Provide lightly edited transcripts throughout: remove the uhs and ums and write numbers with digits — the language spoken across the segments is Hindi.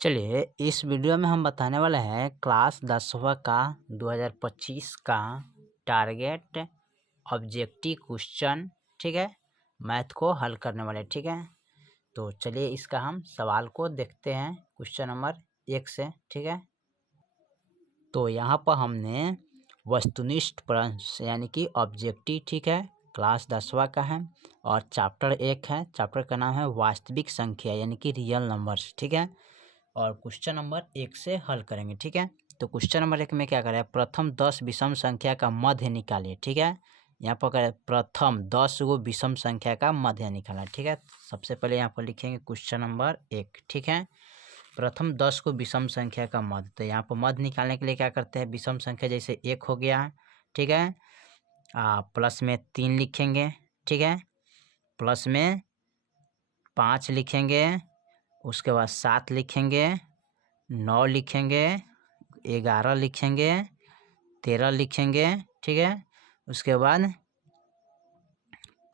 चलिए इस वीडियो में हम बताने वाले हैं क्लास 10वां का 2025 का टारगेट ऑब्जेक्टिव क्वेश्चन। ठीक है, मैथ को हल करने वाले। ठीक है, तो चलिए इसका हम सवाल को देखते हैं क्वेश्चन नंबर 1 से। ठीक है, तो यहाँ पर हमने वस्तुनिष्ठ प्रश्न यानी कि ऑब्जेक्टिव, ठीक है, क्लास 10वां का है और चैप्टर 1 है। चैप्टर का नाम है वास्तविक संख्या यानी कि रियल नंबर्स। ठीक है, और क्वेश्चन नंबर 1 से हल करेंगे। ठीक है, तो क्वेश्चन नंबर 1 में क्या करें, प्रथम 10 विषम संख्या का मध्य निकालिए। ठीक है, यहाँ पर करें प्रथम 10 गो विषम संख्या का मध्य निकालना। ठीक है, सबसे पहले यहाँ पर लिखेंगे क्वेश्चन नंबर 1। ठीक है, प्रथम 10 को विषम संख्या का मध्य, तो यहाँ पर मध्य निकालने के लिए क्या करते हैं, विषम संख्या जैसे 1 हो गया। ठीक है, प्लस में 3 लिखेंगे। ठीक है, प्लस में 5 लिखेंगे, उसके बाद 7 लिखेंगे, 9 लिखेंगे, 11 लिखेंगे, 13 लिखेंगे। ठीक है, उसके बाद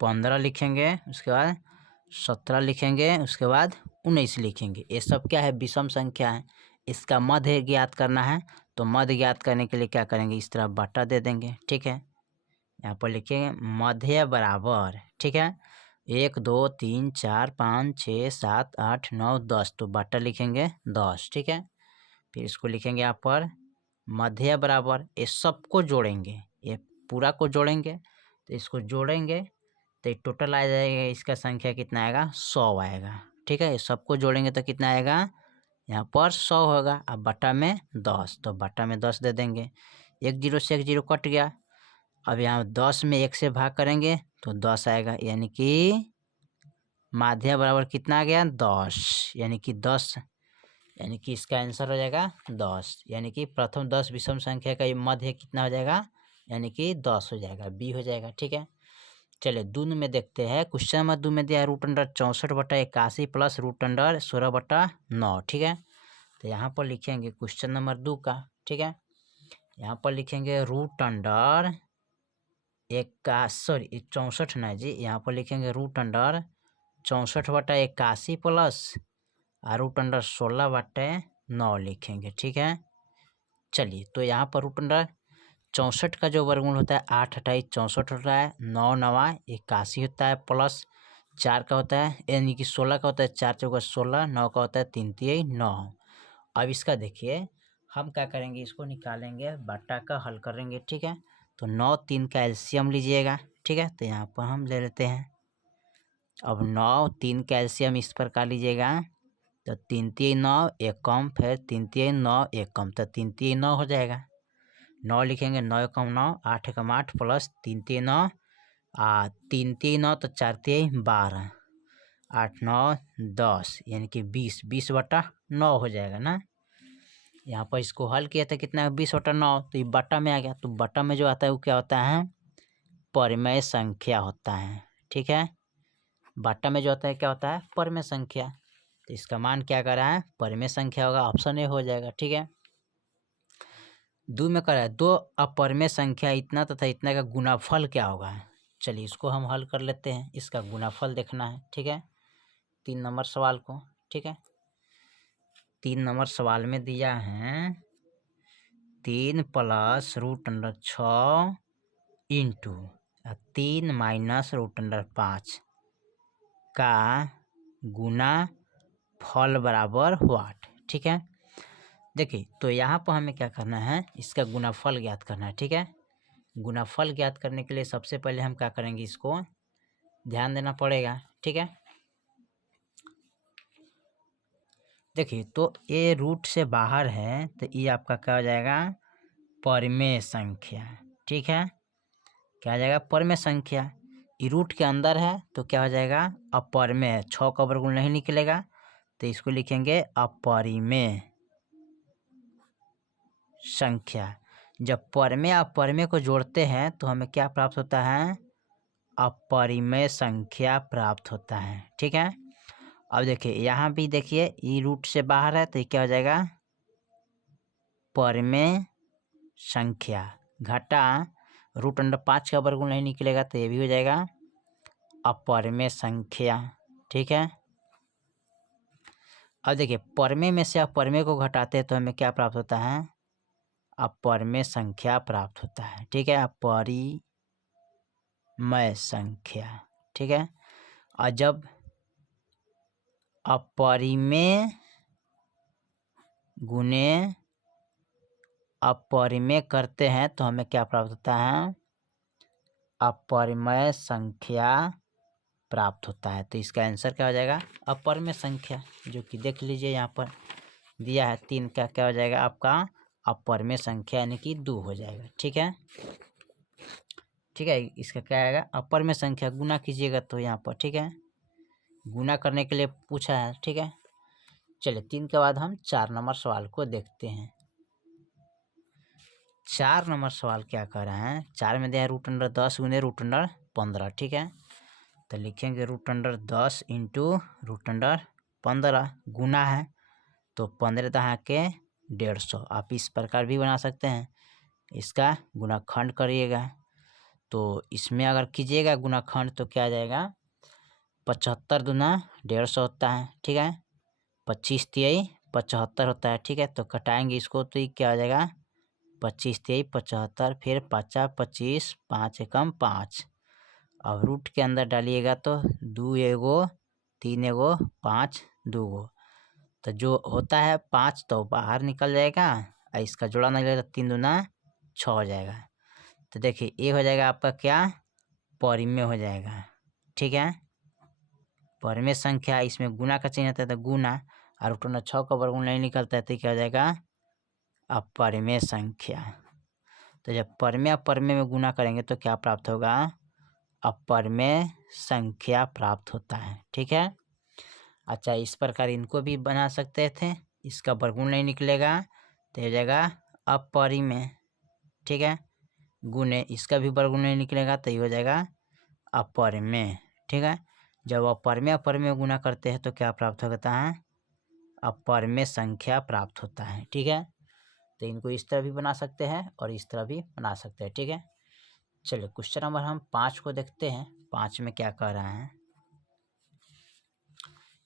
15 लिखेंगे, उसके बाद 17 लिखेंगे, उसके बाद 19 लिखेंगे। ये सब क्या है, विषम संख्या है। इसका मध्य ज्ञात करना है, तो मध्य ज्ञात करने के लिए क्या करेंगे, इस तरह बटा दे देंगे। ठीक है, यहाँ पर लिखेंगे मध्य बराबर, ठीक है, 1 2 3 4 5 6 7 8 9 10, तो बटा लिखेंगे 10। ठीक है, फिर इसको लिखेंगे यहाँ पर मध्य बराबर, ये सबको जोड़ेंगे, ये पूरा को जोड़ेंगे, तो इसको जोड़ेंगे तो टोटल आ जाएगा, इसका संख्या कितना आएगा, 100 आएगा। ठीक है, ये सबको जोड़ेंगे तो कितना आएगा, यहाँ पर 100 होगा। अब बटा में 10, तो बटा में 10 दे देंगे। 1 0 से 1 0 कट गया। अब यहाँ 10 में 1 से भाग करेंगे तो 10 आएगा, यानी कि माध्य बराबर कितना आ गया, 10, यानी कि 10, यानी कि इसका आंसर हो जाएगा 10, यानी कि प्रथम 10 विषम संख्या का मध्य कितना हो जाएगा, यानी कि 10 हो जाएगा, बी हो जाएगा। ठीक है, चलिए दून में देखते हैं। क्वेश्चन नंबर 2 में दिया है √64/81 प्लस √16/9। ठीक है, तो यहाँ पर लिखेंगे क्वेश्चन नंबर 2 का। ठीक है, यहाँ पर लिखेंगे √64 नहीं जी, यहाँ पर लिखेंगे √64/81 प्लस √16/9 लिखेंगे। ठीक है, चलिए तो यहाँ पर √64 का जो वर्गमूल होता है 8 28 64 होता है, 9 9 81 होता है, प्लस 4 का होता है, यानी कि 16 का होता है, 4 चौका 16, 9 का होता है 3 3 9। अब इसका देखिए हम क्या करेंगे, इसको निकालेंगे, बटा का हल करेंगे। ठीक है, तो 9 3 का एलसीएम लीजिएगा। ठीक है, तो यहाँ पर हम ले लेते हैं। अब 9 3 का एलसीएम इस प्रकार लीजिएगा, तो 3 3 9 एक कम, फिर 3 3 9 एक कम, तो 3 3 9 हो जाएगा। 9 लिखेंगे, 9 एकम 9, 8 एकम 8 प्लस 3 3 9, 3 3 9 तो 4 3 12, 8 9 10, यानी कि 20, 20/9 हो जाएगा ना। यहाँ पर इसको हल किया था कितना, 20/9, तो ये बटा में आ गया। तो बटा में जो आता है वो क्या होता है, परिमेय संख्या होता है। ठीक है, बटा में जो होता है क्या होता है, परिमेय संख्या। तो इसका मान क्या कर रहा है, परिमेय संख्या होगा, ऑप्शन ए हो जाएगा। ठीक है, 2 में करा है 2 अपरिमेय संख्या इतना तथा इतना का गुणाफल क्या होगा। चलिए इसको हम हल कर लेते हैं, इसका गुणाफल देखना है। ठीक है, 3 नंबर सवाल को। ठीक है, 3 नंबर सवाल में दिया है 3 प्लस √6 इंटू 3 माइनस √5 का गुना फल बराबर व्हाट। ठीक है, देखिए तो यहाँ पर हमें क्या करना है, इसका गुणाफल ज्ञात करना है। ठीक है, गुणाफल ज्ञात करने के लिए सबसे पहले हम क्या करेंगे, इसको ध्यान देना पड़ेगा। ठीक है, देखिए तो ये रूट से बाहर है, तो ये आपका क्या हो जाएगा, परिमेय संख्या। ठीक है, क्या हो जाएगा, परिमेय संख्या। ये रूट के अंदर है तो क्या हो जाएगा, अपरिमेय, 6 का वर्गमूल नहीं निकलेगा, तो इसको लिखेंगे अपरिमेय संख्या। जब परिमेय अपरिमेय को जोड़ते हैं तो हमें क्या प्राप्त होता है, अपरिमेय संख्या प्राप्त होता है। ठीक है, अब देखिए यहाँ भी देखिए ये रूट से बाहर है, तो ये क्या हो जाएगा, परिमेय संख्या घटा √5 का वर्गमूल नहीं निकलेगा, तो ये भी हो जाएगा अपरिमेय संख्या। ठीक है, अब देखिए परमे में से अपरमे को घटाते हैं तो हमें क्या प्राप्त होता है, अपरमेय संख्या प्राप्त होता है। ठीक है, अपरिमेय संख्या। ठीक है, और जब अपरिमेय गुने अपरिमेय करते हैं तो हमें क्या प्राप्त होता है, अपरिमेय संख्या प्राप्त होता है। तो इसका आंसर क्या हो जाएगा, अपरिमेय संख्या, जो कि देख लीजिए यहाँ पर दिया है 3 का, क्या हो जाएगा आपका अपरिमेय संख्या यानी कि 2 हो जाएगा। ठीक है, ठीक है, इसका क्या आएगा, अपरिमेय संख्या गुना कीजिएगा तो यहाँ पर। ठीक है, गुना करने के लिए पूछा है। ठीक है, चलिए 3 के बाद हम 4 नंबर सवाल को देखते हैं। 4 नंबर सवाल क्या कह रहे हैं, 4 में दिया है √10 गुने √15। ठीक है, तो लिखेंगे √10 इंटू √15 गुना है तो 15 दहा के 150। आप इस प्रकार भी बना सकते हैं, इसका गुणाखंड करिएगा तो इसमें अगर कीजिएगा गुणाखंड तो क्या आ जाएगा, 75 दूना 150 होता है। ठीक है, 25 तिहाई 75 होता है। ठीक है, तो कटाएंगे इसको तो ये क्या आ जाएगा, 25 तिहाई 75, फिर 5 25, 5 एकम 5। अब रूट के अंदर डालिएगा तो 2 एगो 3 एगो 5 2 गो, तो जो होता है 5 तो बाहर निकल जाएगा और इसका जोड़ा नहीं लगेगा, 3 दूना 6 हो जाएगा। तो देखिए ये हो जाएगा आपका क्या, परिमेय हो जाएगा। ठीक है, परिमेय संख्या, इसमें गुना का चिन्ह आता है तो गुना, और √6 का वर्गमूल नहीं निकलता है तो क्या हो जाएगा, अपरिमेय संख्या। तो जब परिमेय अपरिमेय में गुना करेंगे तो क्या प्राप्त होगा, अपरिमेय संख्या प्राप्त होता है। ठीक है, अच्छा इस प्रकार इनको भी बना सकते थे, इसका वर्गमूल नहीं निकलेगा तो हो जाएगा अपरिमेय। ठीक है, गुने इसका भी वर्गमूल नहीं निकलेगा तो ये हो जाएगा अपरिमेय। ठीक है, जब अपरिमेय अपरिमेय गुना करते हैं तो क्या प्राप्त होता है, अपरिमेय संख्या प्राप्त होता है। ठीक है, तो इनको इस तरह भी बना सकते हैं और इस तरह भी बना सकते हैं। ठीक है, चलिए क्वेश्चन नंबर हम 5 को देखते हैं। 5 में क्या कह रहा है,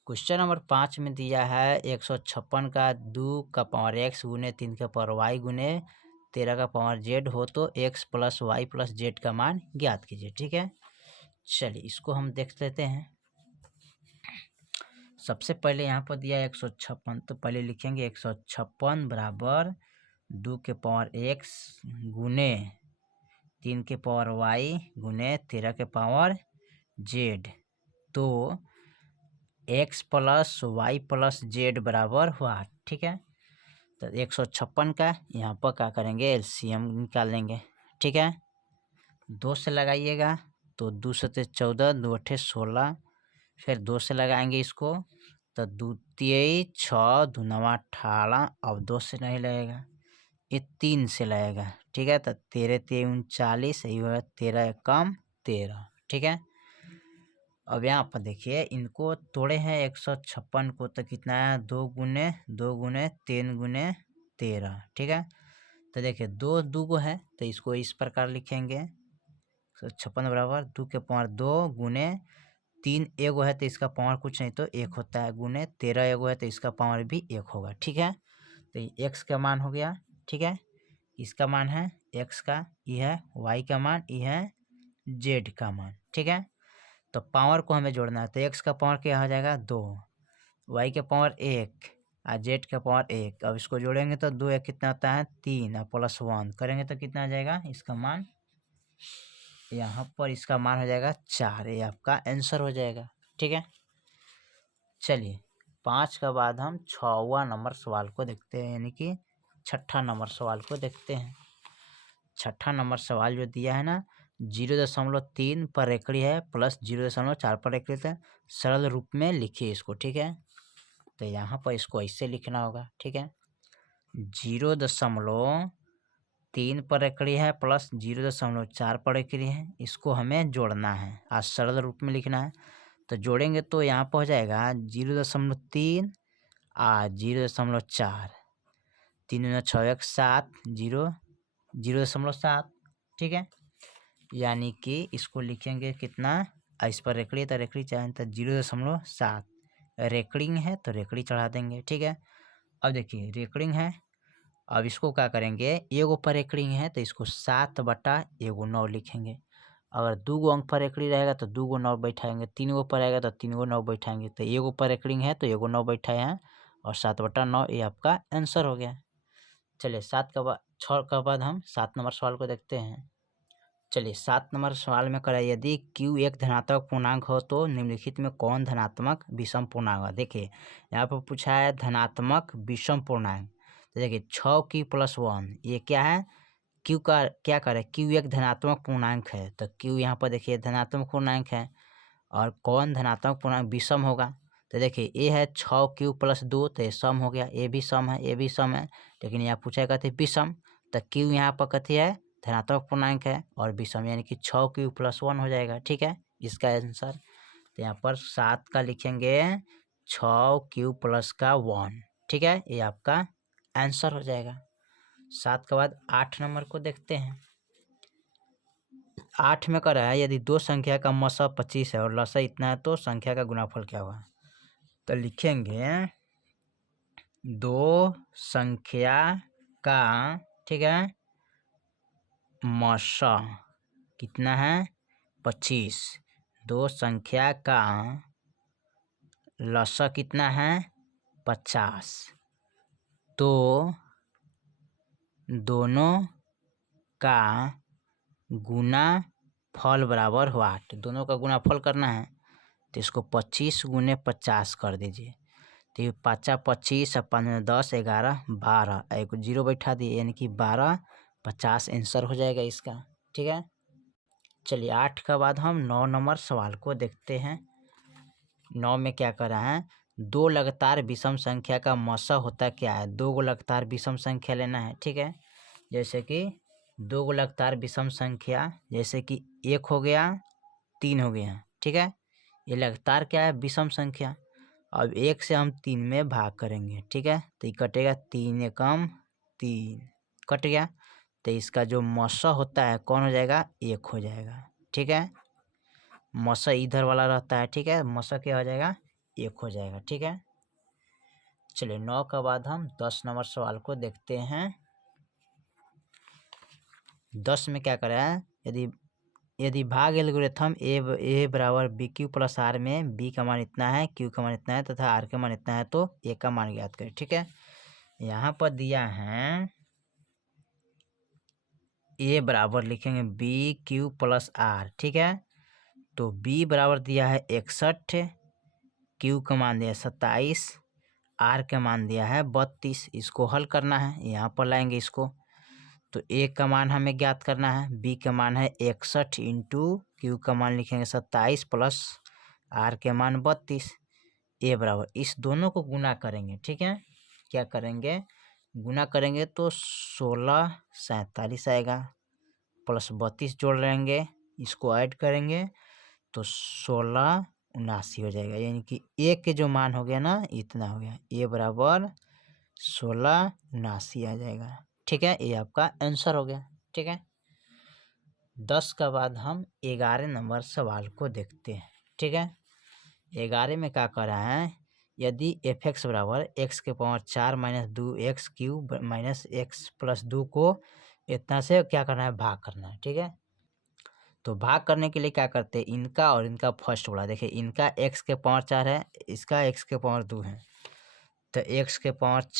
क्वेश्चन नंबर 5 में दिया है 156 का 2 का पावर x गुने 3 का पावर y गुने 13 का पावर z हो तो x plus y plus z का मान ज्ञात कीजिए। ठीक है, चलिए इसको हम देख लेते हैं। सबसे पहले यहाँ पर दिया है 156, तो पहले लिखेंगे 156 बराबर 2 के पावर x गुने 3 के पावर y गुने 13 के पावर z, तो x plus y plus z बराबर हुआ। ठीक है, तो 156 का यहाँ पर क्या करेंगे, एलसीएम निकाल लेंगे। ठीक है, 2 से लगाइएगा तो 2 सते 14, 2 अठे 16, फिर 2 से लगाएंगे इसको तो 2 तिहाई 6, 2 नवा 18। अब 2 से नहीं लगेगा, ये 3 से लगेगा। ठीक है, तो 13 तिहाई 39, यही होगा 13 एकम 13। ठीक है, अब यहाँ पर देखिए इनको तोड़े हैं 156 को तो कितना है, 2 गुने 2 गुने 3 गुने 13। ठीक है, तो देखिए 2 2 गो है तो इसको इस प्रकार लिखेंगे, 156 बराबर 2 के पावर 2 गुने 3 एगो है तो इसका पावर कुछ नहीं तो 1 होता है, गुने 13 एगो है तो इसका पावर भी 1 होगा। ठीक है, तो ये x का मान हो गया। ठीक है, इसका मान है x का, ये है y का मान, ये है z का मान। ठीक है, तो पावर को हमें जोड़ना है तो x का पावर क्या हो जाएगा 2, y का पावर 1 और z का पावर 1। अब इसको जोड़ेंगे तो 2 1 कितना होता है 3 और प्लस 1 करेंगे तो कितना आ जाएगा, इसका मान यहाँ पर इसका मान हो जाएगा 4। ये आपका आंसर हो जाएगा। ठीक है, चलिए 5 के बाद हम 6वां नंबर सवाल को देखते हैं, यानी कि 6ठा नंबर सवाल को देखते हैं। 6ठा नंबर सवाल जो दिया है ना, 0.3 पर एकड़ी है प्लस 0.4 पर एकड़ी है, सरल रूप में लिखिए इसको। ठीक है, तो यहाँ पर इसको ऐसे लिखना होगा। ठीक है, 0.3 पर एकड़ी है प्लस 0.4 पर एकड़ी है, इसको हमें जोड़ना है, आज सरल रूप में लिखना है। तो जोड़ेंगे तो यहाँ पर हो जाएगा 0.3 और 0.4, 3 दूना 6 1 7, 0.7। ठीक है, यानी कि इसको लिखेंगे कितना, इस पर रेखड़ी तो रेखड़ी चाहे तो 0.7, रेकड़िंग है तो रेकड़ी चढ़ा देंगे, ठीक है। अब देखिए रेकड़िंग है, अब इसको क्या करेंगे, एगो पर रेकड़िंग है तो इसको 7/1/9 लिखेंगे। अगर 2 अंक पर रेकड़ी रहेगा तो 2 9 बैठाएंगे, 3 पर रहेगा तो 3 9 बैठाएंगे। तो एगो पर रेकड़िंग है तो एगो 9 बैठाए हैं और 7/9 ये आपका आंसर हो गया। चलिए 6 के बाद हम 7 नंबर सवाल को देखते हैं। चलिए 7 नंबर सवाल में करा, यदि Q एक धनात्मक पूर्णांक हो तो निम्नलिखित में कौन धनात्मक विषम पूर्णांक है। देखिए यहाँ पर पूछा है धनात्मक विषम पूर्णांक। तो देखिए 6Q+1 ये क्या है, Q का क्या करे, Q एक धनात्मक पूर्णांक है तो Q यहाँ पर देखिए धनात्मक पूर्णांक है। और कौन धनात्मक पूर्णांक विषम होगा, तो देखिए ये है 6Q+2 तो ये सम हो गया, ये भी सम है, ये भी सम है, लेकिन यहाँ पूछा कहते विषम। तो Q यहाँ पर कथी है, धनात्मक पूर्णांक है और विषम, यानी कि 6Q+1 हो जाएगा, ठीक है इसका आंसर। तो यहाँ पर 7 का लिखेंगे 6Q+1, ठीक है, ये आपका आंसर हो जाएगा। 7 के बाद 8 नंबर को देखते हैं। 8 में कह रहा है यदि दो संख्या का मसा 25 है और लसा इतना है तो संख्या का गुणाफल क्या होगा। तो लिखेंगे दो संख्या का, ठीक है, मसा कितना है 25, दो संख्या का लसा कितना है 50, तो दोनों का गुना फल बराबर हो 8। दोनों का गुनाफल करना है तो इसको 25 × 50 कर दीजिए। तो ये 5 25 और 5 10 11 12, एक 0 बैठा दिए यानी कि 12 50 आंसर हो जाएगा इसका, ठीक है। चलिए 8 के बाद हम 9 नंबर सवाल को देखते हैं। 9 में क्या कर रहा है, दो लगातार विषम संख्या का मसा होता क्या है। दो गो लगातार विषम संख्या लेना है, ठीक है, जैसे कि दो गो लगातार विषम संख्या, जैसे कि 1 हो गया 3 हो गया, ठीक है, ये लगातार क्या है विषम संख्या। अब 1 से हम 3 में भाग करेंगे, ठीक है, तो ये कटेगा 3 एकम 3 कट गया। तो इसका जो मसा होता है कौन हो जाएगा, 1 हो जाएगा, ठीक है। मसा इधर वाला रहता है, ठीक है, मसा क्या हो जाएगा 1 हो जाएगा, ठीक है। चलिए 9 के बाद हम 10 नंबर सवाल को देखते हैं। 10 में क्या करा है, यदि भाग एल्गोरिथम ए बराबर BQ+R में B का मान इतना है, Q का मान इतना है तथा R का मान इतना है तो A का मान ज्ञात करें, ठीक है। यहाँ पर दिया है A बराबर लिखेंगे BQ+R, ठीक है। तो B बराबर दिया है 61, Q का मान दिया है 27, R का मान दिया है 32। इसको हल करना है, यहाँ पर लाएंगे इसको। तो A का मान हमें ज्ञात करना है, B का मान है 61 इंटू Q का मान लिखेंगे 27 प्लस R के मान 32। A बराबर इस दोनों को गुना करेंगे, ठीक है, क्या करेंगे गुना करेंगे तो 16 47 आएगा, प्लस 32 जोड़ लेंगे, इसको ऐड करेंगे तो 16 79 हो जाएगा, यानी कि A के जो मान हो गया ना इतना हो गया, A बराबर 16 79 आ जाएगा, ठीक है, ये आपका आंसर हो गया, ठीक है। 10 के बाद हम 11 नंबर सवाल को देखते हैं, ठीक है। 11 में क्या कर रहा है, यदि f(x) बराबर x⁴ minus 2x³ minus x+2 को इतना से क्या करना है भाग करना है, ठीक है। तो भाग करने के लिए क्या करते हैं, इनका और इनका फर्स्ट वाला देखिए, इनका x⁴ है, इसका x⁴ है, तो x⁴ और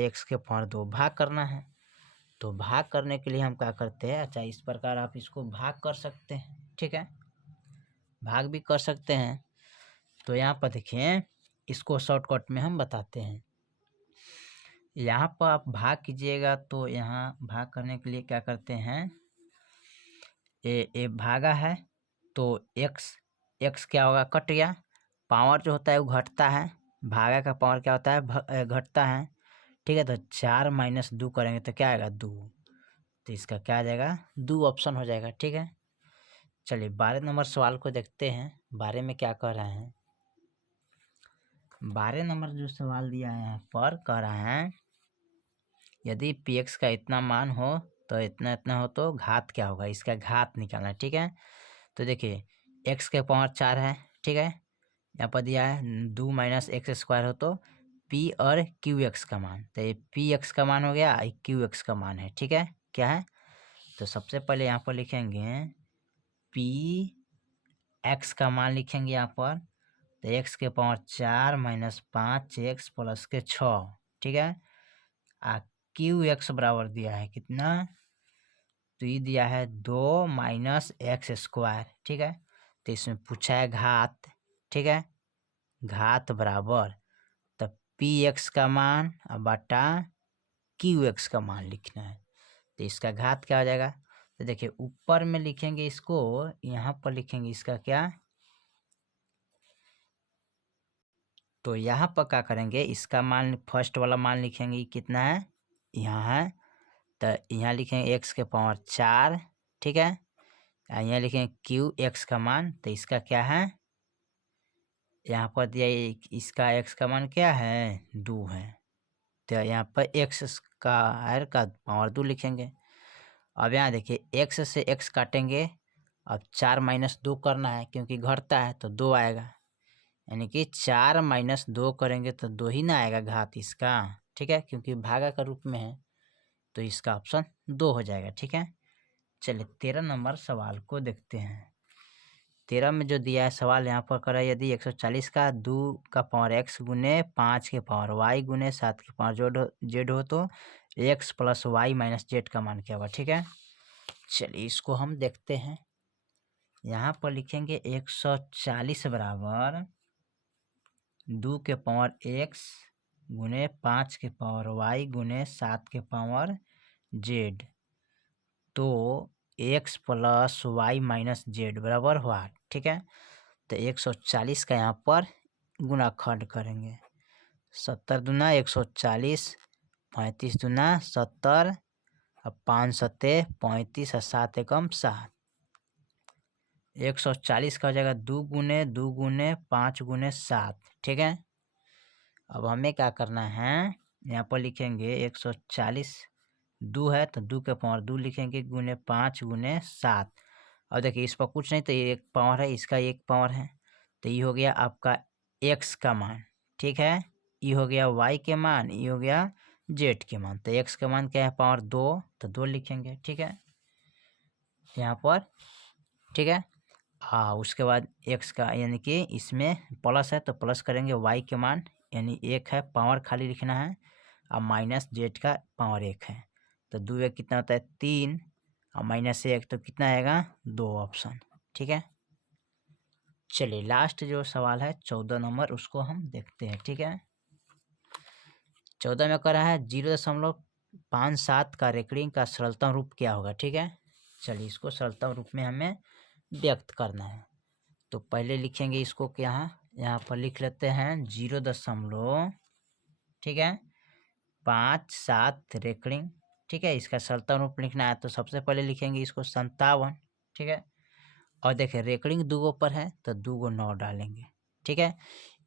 x⁴ भाग करना है। तो भाग करने के लिए हम क्या करते हैं, अच्छा इस प्रकार आप इसको भाग कर सकते हैं, ठीक है, भाग भी कर सकते हैं। तो यहाँ पर देखिए इसको शॉर्टकट में हम बताते हैं। यहाँ पर आप भाग कीजिएगा तो यहाँ भाग करने के लिए क्या करते हैं, ए भागा है तो x क्या होगा कट गया, पावर जो होता है वो घटता है, भागा का पावर क्या होता है घटता है, ठीक है। तो 4 - 2 करेंगे तो क्या आएगा 2, तो इसका क्या आ जाएगा 2 ऑप्शन हो जाएगा, ठीक है। चलिए 12 नंबर सवाल को देखते हैं, 12 में क्या कह रहे हैं। 12 नंबर जो सवाल दिया है यहाँ पर कह रहा है यदि px का इतना मान हो तो इतना इतना हो तो घात क्या होगा, इसका घात निकालना है, ठीक है। तो देखिए x⁴ है, ठीक है, यहाँ पर दिया है 2 माइनस एक्स स्क्वायर हो तो पी और क्यू एक्स का मान, तो ये पी एक्स का मान हो गया, क्यू एक्स का मान है। ठीक है, क्या है, तो सबसे पहले यहाँ पर लिखेंगे पी एक्स का मान लिखेंगे यहाँ पर, तो एक्स के पावर 4 माइनस 5 एक्स प्लस के 6। ठीक है, क्यू एक्स बराबर दिया है कितना, तो ये दिया है 2 माइनस एक्स स्क्वायर। ठीक है, तो इसमें पूछा है घात। ठीक है, घात बराबर, तब पी एक्स का मान बटा क्यू एक्स का मान लिखना है, तो इसका घात क्या हो जाएगा, तो देखिए ऊपर में लिखेंगे इसको, यहाँ पर लिखेंगे इसका क्या, तो यहाँ पर क्या करेंगे, इसका मान फर्स्ट वाला मान लिखेंगे कितना है, यहाँ है, तो यहाँ लिखेंगे एक्स के पावर 4। ठीक है, यहाँ लिखेंगे क्यू एक्स का मान, तो इसका क्या है, यहाँ पर दिया इसका एक्स का मान क्या है 2 है, तो यहाँ पर एक्स का आर का पावर 2 लिखेंगे। अब यहाँ देखिए एक्स से एक्स काटेंगे, अब 4 माइनस 2 करना है क्योंकि घटता है तो 2 आएगा, यानी कि 4 माइनस 2 करेंगे तो 2 ही ना आएगा घात इसका। ठीक है, क्योंकि भागा का रूप में है तो इसका ऑप्शन 2 हो जाएगा। ठीक है, चलिए 13 नंबर सवाल को देखते हैं। 13 में जो दिया है सवाल यहाँ पर करा, यदि 140 का 2 का पावर एक्स गुने 5 के पावर वाई गुने 7 के पावर जेड हो तो x plus y minus z का मान क्या होगा। ठीक है, चलिए इसको हम देखते हैं। यहाँ पर लिखेंगे 140 बराबर 2 के पावर एक्स गुने 5 के पावर वाई गुने 7 के पावर जेड, तो x plus y minus z बराबर हुआ। ठीक है, तो 140 का यहाँ पर गुणाखंड करेंगे, 70 दूना 140, 35 दूना 70, अब 5 सत्ते 35 और 7 एकम 7, 140 का हो जाएगा 2 गुने 5 गुने 7। ठीक है, अब हमें क्या करना है, यहाँ पर लिखेंगे 140 2 है तो 2 के पावर 2 लिखेंगे गुने 5 गुने 7। अब देखिए इस पर कुछ नहीं, तो ये एक पावर है, इसका एक पावर है, तो ये हो गया आपका एक्स का मान। ठीक है, ये हो गया वाई के मान, ये हो गया जेड के मान, तो एक्स का मान क्या है पावर 2, तो 2 लिखेंगे। ठीक है, यहाँ पर। ठीक है, हाँ, उसके बाद एक्स का यानी कि इसमें प्लस है तो प्लस करेंगे, वाई के मान यानी 1 है, पावर खाली लिखना है, और माइनस जेड का पावर 1 है, तो 2 1 कितना होता है 3, और माइनस 1 तो कितना आएगा 2 ऑप्शन। ठीक है, चलिए लास्ट जो सवाल है 14 नंबर उसको हम देखते हैं। ठीक है, 14 में करा है 0.57 का रेकरिंग का सरलतम रूप क्या होगा। ठीक है, चलिए इसको सरलतम रूप में हमें व्यक्त करना है, तो पहले लिखेंगे इसको क्या, यहाँ पर लिख लेते हैं 0. ठीक है 57 रेकरिंग। ठीक है, इसका सरलतम रूप लिखना है तो सबसे पहले लिखेंगे इसको 57। ठीक है, और देखिए रेकरिंग 2 पर है तो 2 9 डालेंगे। ठीक है,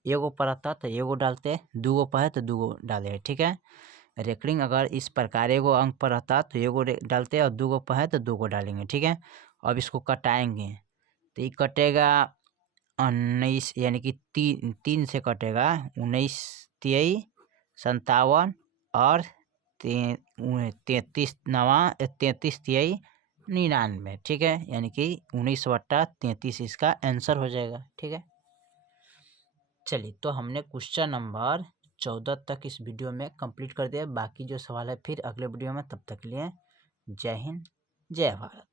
एगो पर आता तो एगो डालते, 2 पर है तो 2 डाले। ठीक है, रेकरिंग अगर इस प्रकार एगो अंक पर रहता तो एगो डालते और 2 पर है तो 2 डालेंगे। ठीक है, अब इसको कटाएंगे तो ये कटेगा 19, यानी कि 3 से कटेगा 19 23 57 और 33 नवा 33 23 99। ठीक है, यानी कि 19/33 इसका आंसर हो जाएगा। ठीक है, चलिए तो हमने क्वेश्चन नंबर 14 तक इस वीडियो में कंप्लीट कर दिया, बाकी जो सवाल है फिर अगले वीडियो में, तब तक लिए जय हिंद जय भारत।